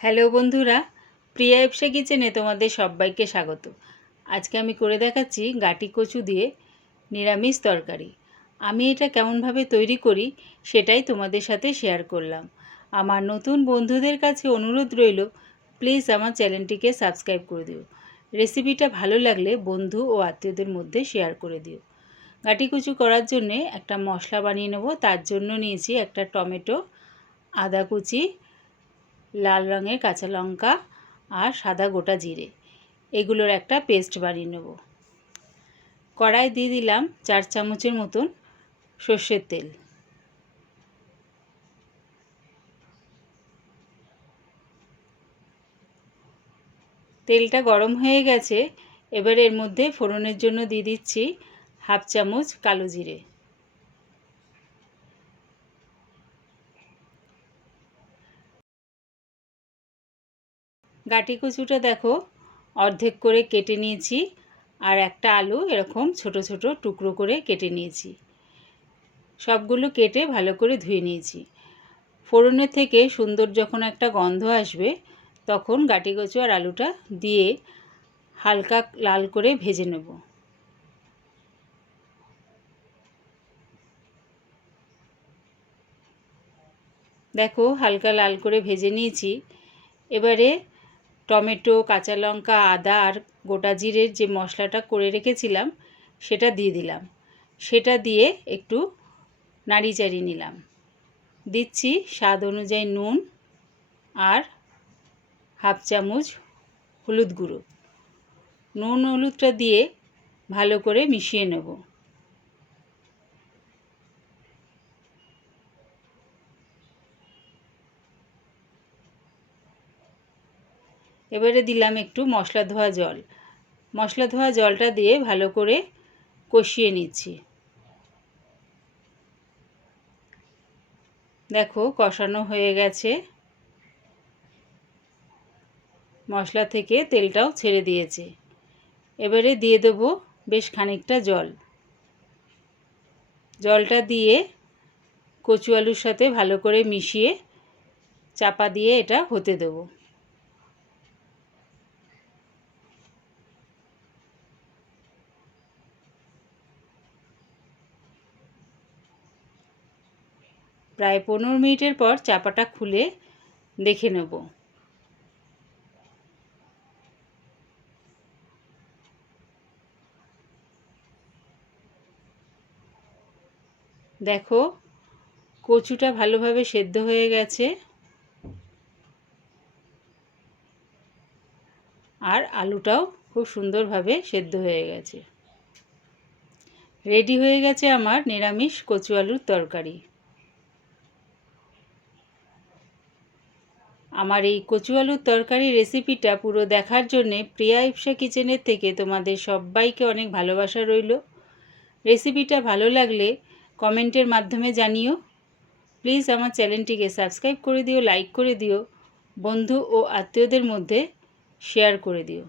Hello বন্ধুরা, প্রিয়া ইপসা কিচেনে তোমাদের সবাইকে স্বাগত। আজকে আমি করে দেখাচ্ছি গাটি কচু দিয়ে নিরামিষ তরকারি। আমি এটা কেমনভাবে তৈরি করি সেটাই তোমাদের সাথে শেয়ার করলাম। আমার নতুন বন্ধুদের কাছে অনুরোধ রইল, প্লিজ আমার চ্যানেলটিকে সাবস্ক্রাইব করে দিও। রেসিপিটা ভালো লাগলে বন্ধু ও আত্মীয়দের মধ্যে শেয়ার করে দিও। গাটি কচু করার জন্যে একটা মশলা বানিয়ে নেব। তার জন্য নিয়েছি একটা টমেটো, আদা কুচি, লাল রঙের কাঁচা লঙ্কা আর সাদা গোটা জিরে, এগুলোর একটা পেস্ট বানিয়ে নেব। কড়াই দিয়ে দিলাম 4 চামচের মতন সর্ষের তেল। তেলটা গরম হয়ে গেছে। এবার এর মধ্যে ফোড়নের জন্য দিয়ে দিচ্ছি 1/2 চামচ কালো জিরে। গাটি কচুটা দেখো অর্ধেক করে কেটে নিয়েছি, আর একটা আলু এরকম ছোট ছোট টুকরো করে কেটে নিয়েছি। সবগুলো কেটে ভালো করে ধুয়ে নিয়েছি। ফোড়নের থেকে সুন্দর যখন একটা গন্ধ আসবে তখন গাটি কচু আর আলুটা দিয়ে হালকা লাল করে ভেজে নেব। দেখো হালকা লাল করে ভেজে নিয়েছি। এবারে টমেটো, কাঁচা লঙ্কা, আদা আর গোটা জিরের যে মশলাটা করে রেখেছিলাম সেটা দিয়ে দিলাম। সেটা দিয়ে একটু নাড়ি চাড়িয়ে নিলাম। দিচ্ছি স্বাদ অনুযায়ী নুন আর 1/2 চামচ হলুদ গুঁড়ো। নুন হলুদটা দিয়ে ভালো করে মিশিয়ে নেব। এবারে দিলাম একটু মশলা ধোয়া জল। মশলা ধোয়া জলটা দিয়ে ভালো করে কষিয়ে নিচ্ছি। দেখো কষানো হয়ে গেছে, মশলা থেকে তেলটাও ছেড়ে দিয়েছে। এবারে দিয়ে দেবো বেশ খানিকটা জল। জলটা দিয়ে কচু আলুর সাথে ভালো করে মিশিয়ে চাপা দিয়ে এটা হতে দেবো। প্রায় 15 মিনিটের পর চাপাটা খুলে দেখে নেব। দেখো কচুটা ভালোভাবে সেদ্ধ হয়ে গেছে আর আলুটাও খুব সুন্দরভাবে সেদ্ধ হয়ে গেছে। রেডি হয়ে গেছে আমার নিরামিষ কচু আলুর তরকারি। আমার এই কচু আলুর তরকারি রেসিপিটা পুরো দেখার জন্যে প্রিয়া ইপসা কিচেনের থেকে তোমাদের সবাইকে অনেক ভালোবাসা রইল। রেসিপিটা ভালো লাগলে কমেন্টের মাধ্যমে জানিও। প্লিজ আমার চ্যানেলটিকে সাবস্ক্রাইব করে দিও, লাইক করে দিও, বন্ধু ও আত্মীয়দের মধ্যে শেয়ার করে দিও।